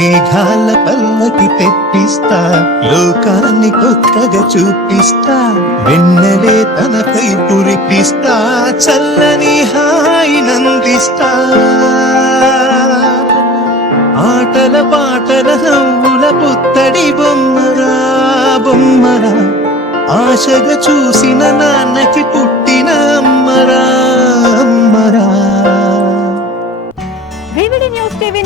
మేఘాల పల్లకి తెప్పిస్తా లోకాన్ని కొత్తగా చూపిస్తా వెన్నెలే తనపై పురిపిస్తా చల్లని హాయినందిస్తా ఆటల పాటల నవ్వుల పుత్తడి బొమ్మరా బొమ్మరా ఆశగా చూసిన